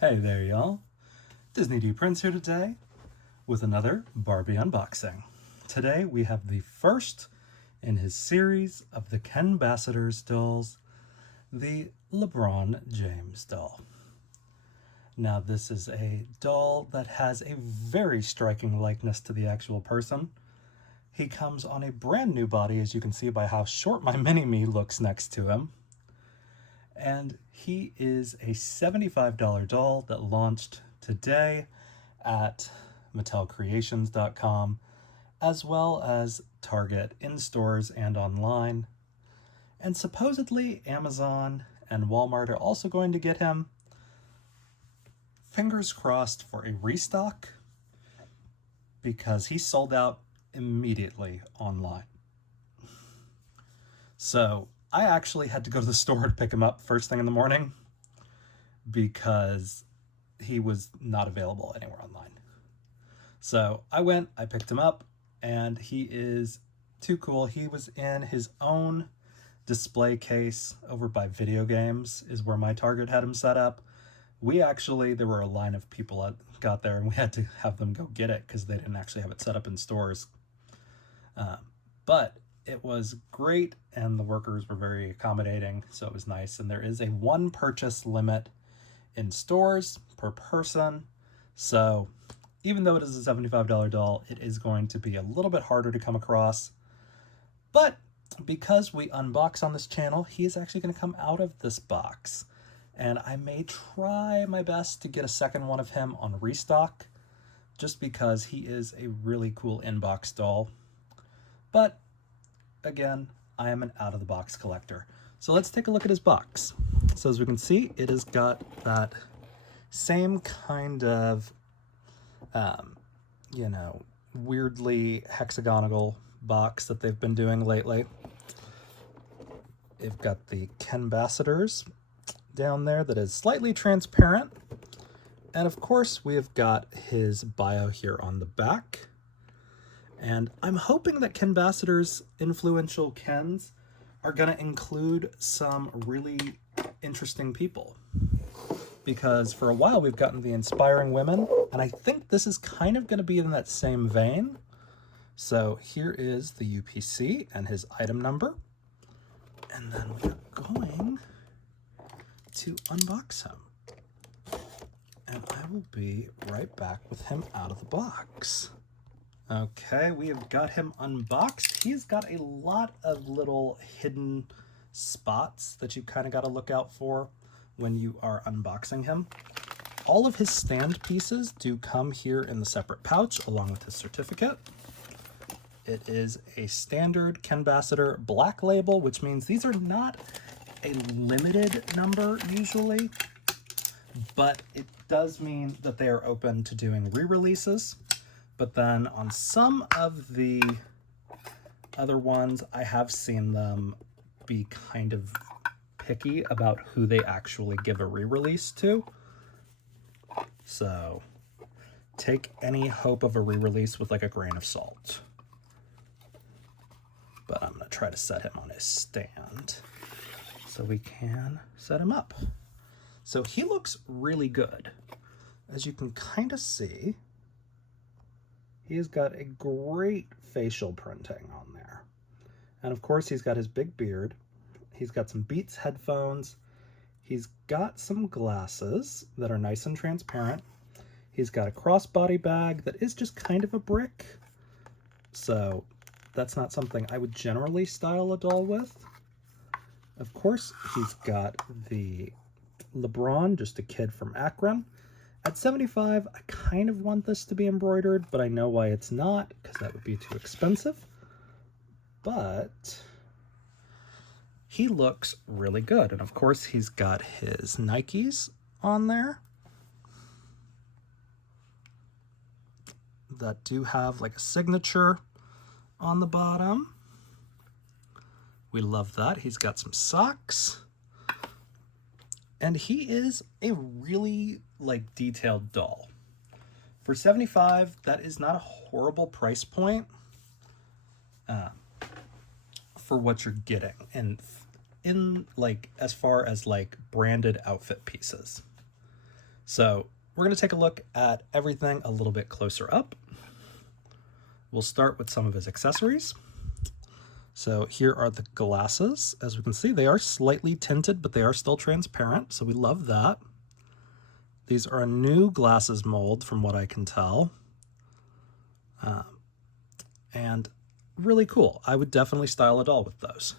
Hey there, y'all. Disney D Prince here today with another Barbie unboxing. Today we have the first in his series of the Kenbassadors dolls, the LeBron James doll. Now this is a doll that has a very striking likeness to the actual person. He comes on a brand new body, as you can see by how short my mini-me looks next to him. And he is a $75 doll that launched today at MattelCreations.com, as well as Target in stores and online. And supposedly Amazon and Walmart are also going to get him. Fingers crossed for a restock, because he sold out immediately online. So I actually had to go to the store to pick him up first thing in the morning because he was not available anywhere online. So I went, I picked him up, and he is too cool. He was in his own display case over by video games is where my Target had him set up. There were a line of people that got there and we had to have them go get it because they didn't actually have it set up in stores. But it was great, and the workers were very accommodating, so it was nice. And there is a one purchase limit in stores per person, so even though it is a $75 doll, it is going to be a little bit harder to come across. But because we unbox on this channel, he is actually going to come out of this box, and I may try my best to get a second one of him on restock, just because he is a really cool in-box doll. But again, I am an out-of-the-box collector. So let's take a look at his box. So as we can see, it has got that same kind of, weirdly hexagonal box that they've been doing lately. They've got the Kenbassadors down there that is slightly transparent. And of course, we have got his bio here on the back. And I'm hoping that Kenbassadors influential Kens are going to include some really interesting people. Because for a while we've gotten the inspiring women, and I think this is kind of going to be in that same vein. So here is the UPC and his item number. And then we're going to unbox him. And I will be right back with him out of the box. Okay, we have got him unboxed. He's got a lot of little hidden spots that you kind of got to look out for when you are unboxing him. All of his stand pieces do come here in the separate pouch along with his certificate. It is a standard Kenbassador black label, which means these are not a limited number usually, but it does mean that they are open to doing re-releases. But then on some of the other ones, I have seen them be kind of picky about who they actually give a re-release to. So take any hope of a re-release with like a grain of salt. But I'm going to try to set him on his stand so we can set him up. So he looks really good. As you can kind of see, he's got a great facial printing on there. And of course, he's got his big beard. He's got some Beats headphones. He's got some glasses that are nice and transparent. He's got a crossbody bag that is just kind of a brick. So that's not something I would generally style a doll with. Of course, he's got the LeBron, just a kid from Akron. At $75, I kind of want this to be embroidered, but I know why it's not, because that would be too expensive. But he looks really good. And of course, he's got his Nikes on there that do have like a signature on the bottom. We love that. He's got some socks. And he is a really detailed doll. For $75, that is not a horrible price point for what you're getting. And as far as branded outfit pieces. So we're going to take a look at everything a little bit closer up. We'll start with some of his accessories. So here are the glasses. As we can see, they are slightly tinted, but they are still transparent, so we love that. These are a new glasses mold from what I can tell. And really cool. I would definitely style a doll with those.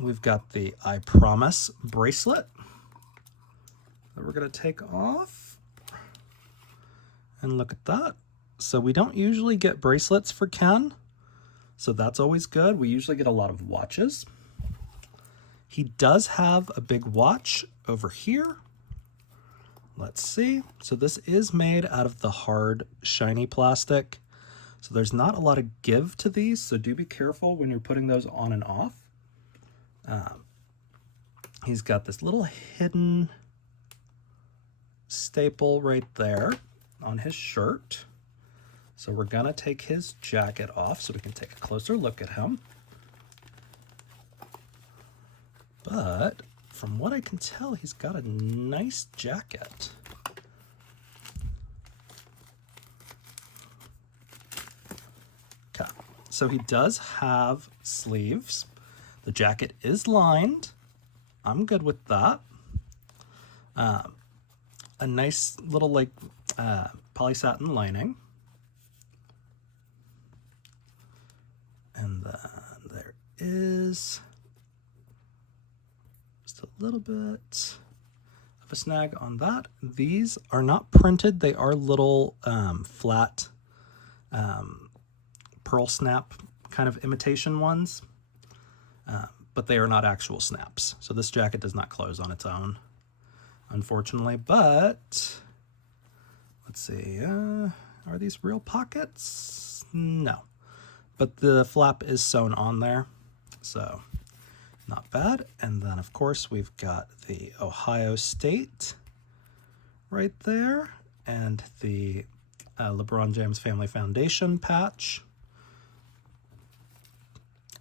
We've got the I Promise bracelet that we're going to take off. And look at that. So we don't usually get bracelets for Ken, so that's always good. We usually get a lot of watches. He does have a big watch over here. Let's see. So this is made out of the hard, shiny plastic. So there's not a lot of give to these, so do be careful when you're putting those on and off. He's got this little hidden staple right there on his shirt. So we're gonna take his jacket off so we can take a closer look at him. But from what I can tell, he's got a nice jacket. Okay, so he does have sleeves. The jacket is lined. I'm good with that. A nice little like polysatin lining. And then there is just a little bit of a snag on that. These are not printed. They are little flat pearl snap kind of imitation ones. But they are not actual snaps. So this jacket does not close on its own, unfortunately. But let's see, are these real pockets? No, but the flap is sewn on there, so not bad. And then of course we've got the Ohio State right there and the LeBron James Family Foundation patch.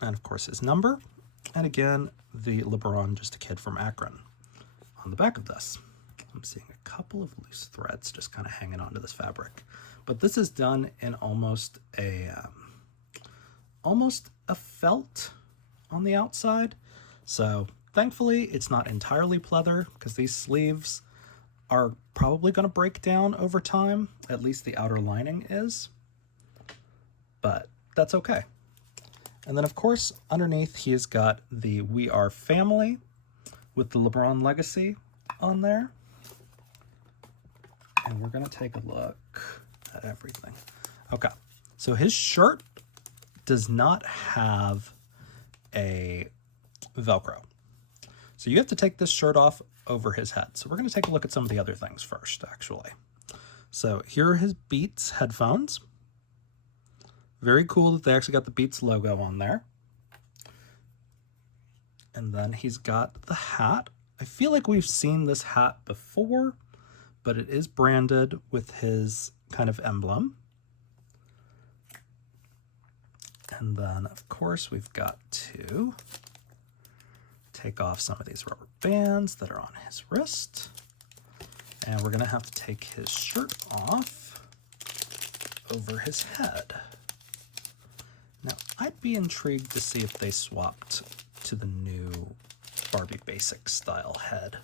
And of course his number. And again, the LeBron, just a kid from Akron on the back of this. I'm seeing a couple of loose threads just kind of hanging onto this fabric. But this is done in almost a felt on the outside. So thankfully, it's not entirely pleather because these sleeves are probably going to break down over time. At least the outer lining is. But that's okay. And then, of course, underneath, he has got the We Are Family with the LeBron legacy on there. And we're going to take a look at everything. Okay, so his shirt does not have a Velcro. So you have to take this shirt off over his head. So we're going to take a look at some of the other things first, actually. So here are his Beats headphones. Very cool that they actually got the Beats logo on there. And then he's got the hat. I feel like we've seen this hat before, but it is branded with his kind of emblem. And then, of course, we've got to take off some of these rubber bands that are on his wrist. And we're going to have to take his shirt off over his head. Now, I'd be intrigued to see if they swapped to the new Barbie basic style head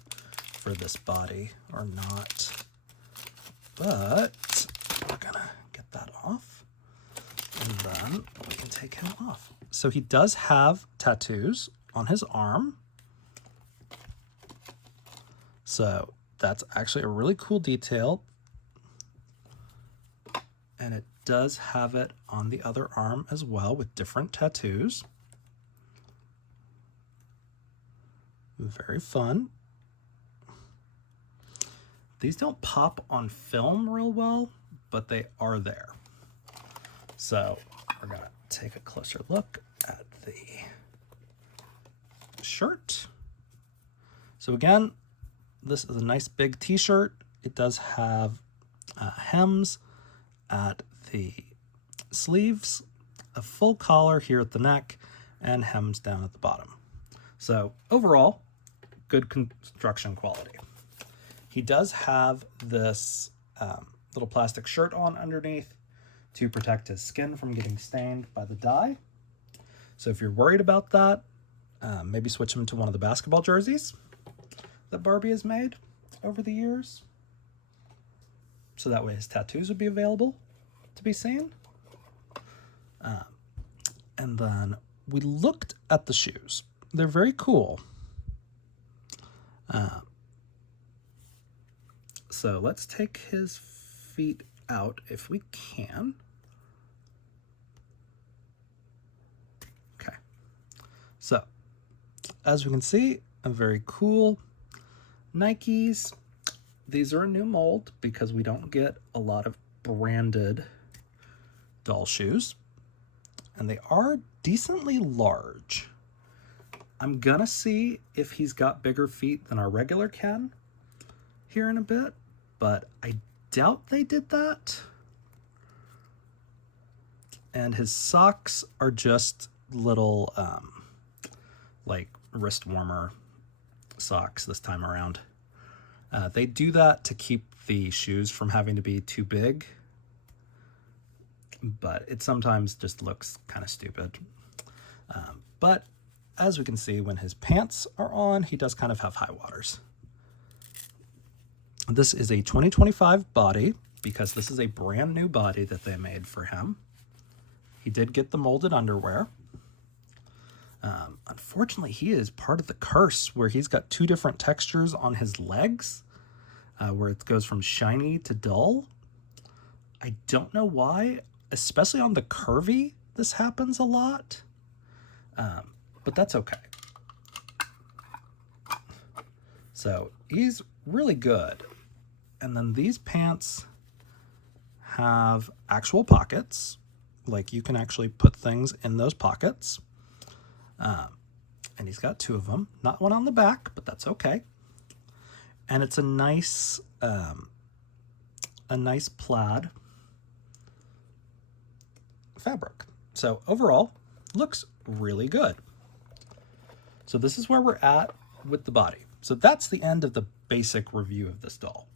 for this body or not. But we're gonna get that off and then we can take him off. So he does have tattoos on his arm. So that's actually a really cool detail. And it does have it on the other arm as well with different tattoos. Very fun. These don't pop on film real well, but they are there. So we're gonna take a closer look at the shirt. So again, this is a nice big t-shirt. It does have hems at the sleeves, a full collar here at the neck, and hems down at the bottom. So overall, good construction quality. He does have this little plastic shirt on underneath to protect his skin from getting stained by the dye. So if you're worried about that, maybe switch him to one of the basketball jerseys that Barbie has made over the years. So that way his tattoos would be available to be seen. And then we looked at the shoes. They're very cool. So let's take his feet out if we can. Okay. So as we can see, a very cool Nikes. These are a new mold because we don't get a lot of branded doll shoes. And they are decently large. I'm gonna see if he's got bigger feet than our regular Ken here in a bit, but I doubt they did that. And his socks are just little like wrist warmer socks this time around. They do that to keep the shoes from having to be too big, but it sometimes just looks kind of stupid. But as we can see, when his pants are on, he does kind of have high waters. This is a 2025 body because this is a brand new body that they made for him. He did get the molded underwear. Unfortunately, he is part of the curse where he's got two different textures on his legs, where it goes from shiny to dull. I don't know why, especially on the curvy, this happens a lot, but that's okay. So he's really good. And then these pants have actual pockets, like you can actually put things in those pockets. And he's got two of them, not one on the back, but that's okay. And it's a nice plaid fabric. So overall, looks really good. So this is where we're at with the body. So that's the end of the basic review of this doll.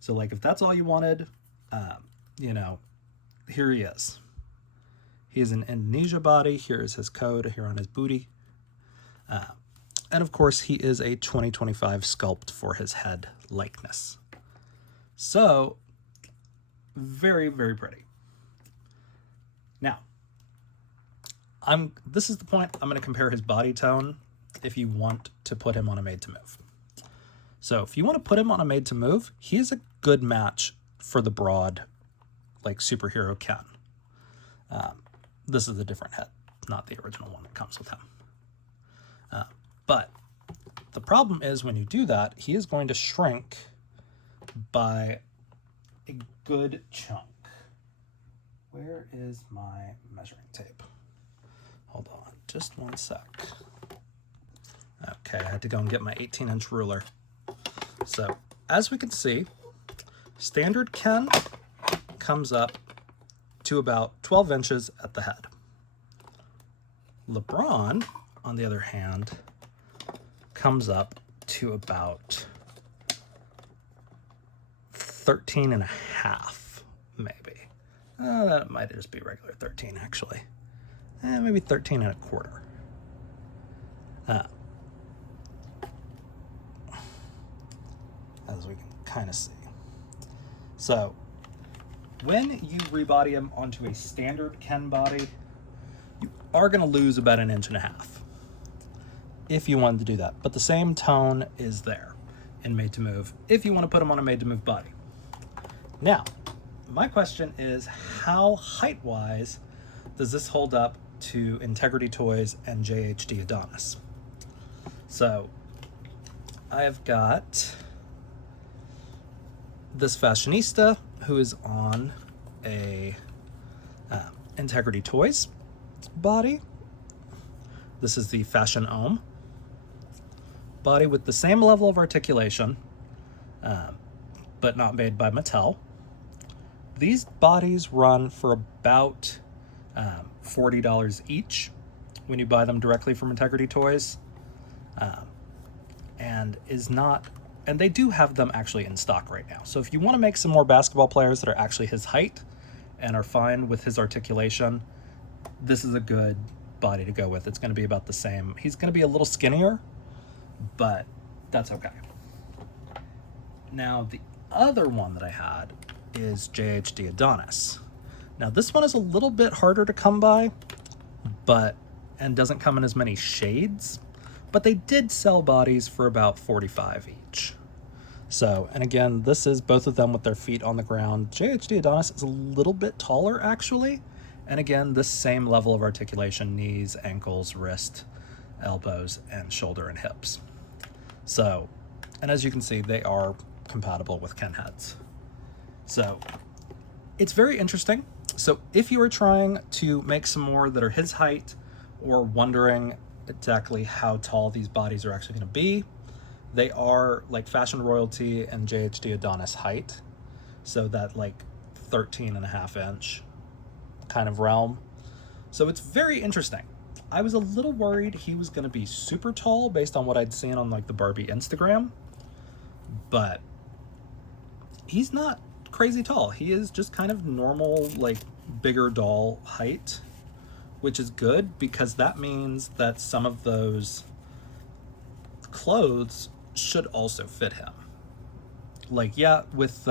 So like if that's all you wanted, you know, here he is. He is an Indonesia body. Here is his code here on his booty. And of course, he is a 2025 sculpt for his head likeness. So, very, very pretty. Now, this is the point I'm going to compare his body tone if you want to put him on a made to move. So if you want to put him on a made to move, he is a good match for the broad, like superhero Ken. This is a different head, not the original one that comes with him. But the problem is when you do that, he is going to shrink by a good chunk. Where is my measuring tape? Hold on, just one sec. Okay, I had to go and get my 18-inch ruler. So, as we can see, standard Ken comes up to about 12 inches at the head. LeBron, on the other hand, comes up to about 13 and a half, maybe. That might just be regular 13, actually. Maybe 13 and a quarter. As we can kind of see. So, when you rebody him onto a standard Ken body, you are going to lose about 1.5 inches if you wanted to do that. But the same tone is there in Made to Move if you want to put him on a Made to Move body. Now, my question is, how height-wise does this hold up to Integrity Toys and JHD Adonis? So, I've got this fashionista who is on a Integrity Toys body. This is the Fashion Ohm body with the same level of articulation, but not made by Mattel. These bodies run for about $40 each when you buy them directly from Integrity Toys, and is not and they do have them actually in stock right now. So if you want to make some more basketball players that are actually his height and are fine with his articulation, this is a good body to go with. It's going to be about the same. He's going to be a little skinnier, but that's okay. Now, the other one that I had is JHD Adonis. Now, this one is a little bit harder to come by, and doesn't come in as many shades, but they did sell bodies for about $45 each. So, and again, this is both of them with their feet on the ground. JHD Adonis is a little bit taller, actually. And again, this same level of articulation: knees, ankles, wrist, elbows, and shoulder and hips. So, and as you can see, they are compatible with Ken heads. So, it's very interesting. So if you are trying to make some more that are his height, or wondering exactly how tall these bodies are actually going to be, they are like Fashion Royalty and JHD Adonis height. So that like 13.5-inch kind of realm. So it's very interesting. I was a little worried he was going to be super tall based on what I'd seen on like the Barbie Instagram, but he's not crazy tall. He is just kind of normal, like bigger doll height, which is good because that means that some of those clothes should also fit him. Like, yeah, with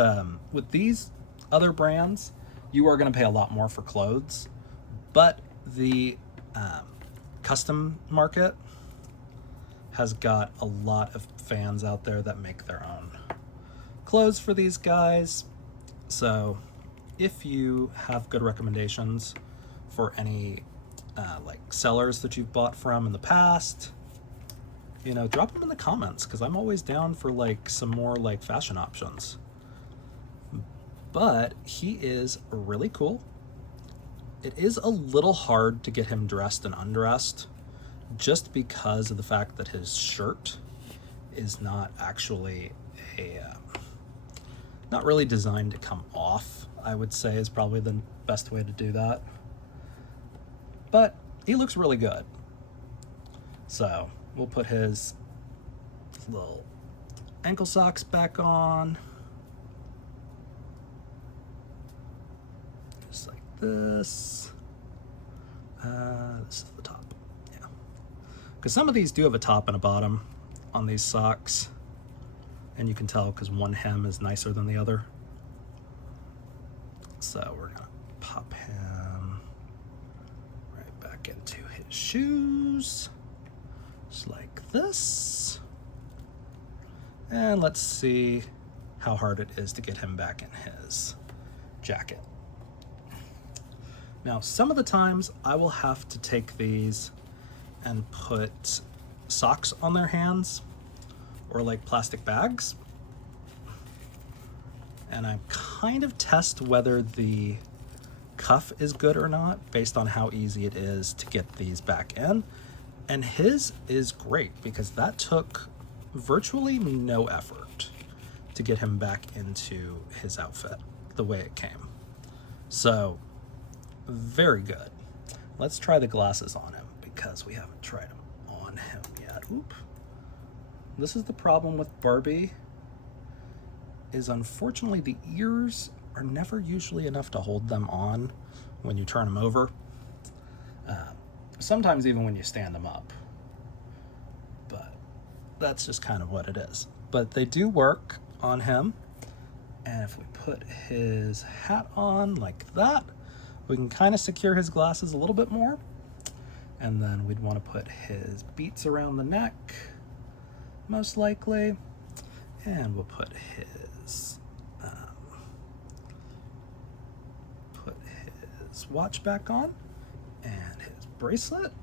these other brands, you are going to pay a lot more for clothes, but the custom market has got a lot of fans out there that make their own clothes for these guys. So if you have good recommendations for any like sellers that you've bought from in the past, you know, drop them in the comments, because I'm always down for like some more like fashion options. But he is really cool. It is a little hard to get him dressed and undressed, just because of the fact that his shirt is not actually not really designed to come off, I would say, is probably the best way to do that. But he looks really good. So we'll put his little ankle socks back on. Just like this. This is the top. Yeah. Because some of these do have a top and a bottom on these socks. And you can tell because one hem is nicer than the other. So we're going to pop him right back into his shoes. Just like this. And let's see how hard it is to get him back in his jacket. Now, some of the times I will have to take these and put socks on their hands, or like plastic bags, and I kind of test whether the cuff is good or not based on how easy it is to get these back in. And his is great because that took virtually no effort to get him back into his outfit the way it came. So very good. Let's try the glasses on him because we haven't tried them on him yet. Oop. This is the problem with Barbie, is unfortunately the ears are never usually enough to hold them on when you turn them over. Sometimes even when you stand them up. But that's just kind of what it is. But they do work on him. And if we put his hat on like that, we can kind of secure his glasses a little bit more. And then we'd want to put his beats around the neck, most likely, and we'll put his watch back on and his bracelet,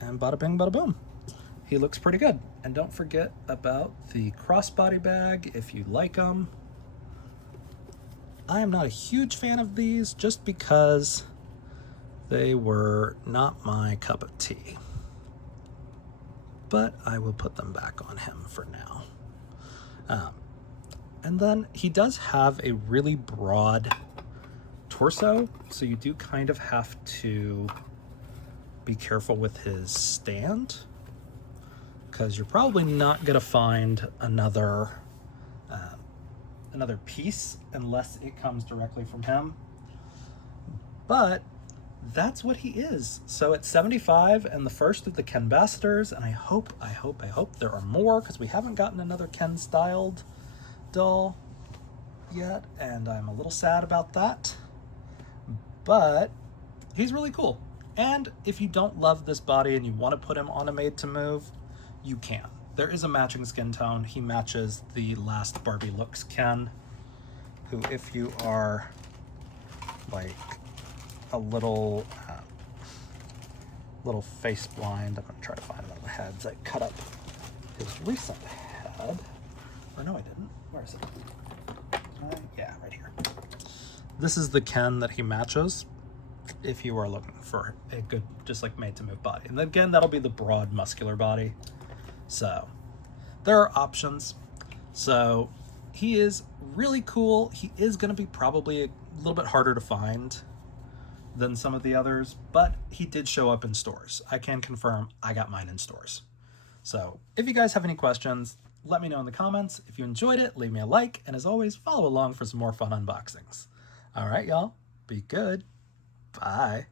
and bada bing bada boom. He looks pretty good. And don't forget about the crossbody bag if you like them. I am not a huge fan of these just because they were not my cup of tea. But I will put them back on him for now. And then he does have a really broad torso, so you do kind of have to be careful with his stand, because you're probably not going to find another piece unless it comes directly from him. But that's what he is. So it's 75 and the first of the Kenbassadors, and I hope there are more, because we haven't gotten another Ken styled doll yet, and I'm a little sad about that. But he's really cool. And if you don't love this body and you want to put him on a made to move, you can. There is a matching skin tone. He matches the last Barbie Looks Ken, who, if you are like a little face blind, I'm gonna try to find one of the heads. I cut up his recent head, or no I didn't, where is it? Yeah, right here. This is the Ken that he matches if you are looking for a good, just like made to move body. And again, that'll be the broad muscular body. So there are options. So he is really cool. He is going to be probably a little bit harder to find than some of the others, but he did show up in stores. I can confirm I got mine in stores. So if you guys have any questions, let me know in the comments. If you enjoyed it, leave me a like, and as always, follow along for some more fun unboxings. All right, y'all, be good. Bye.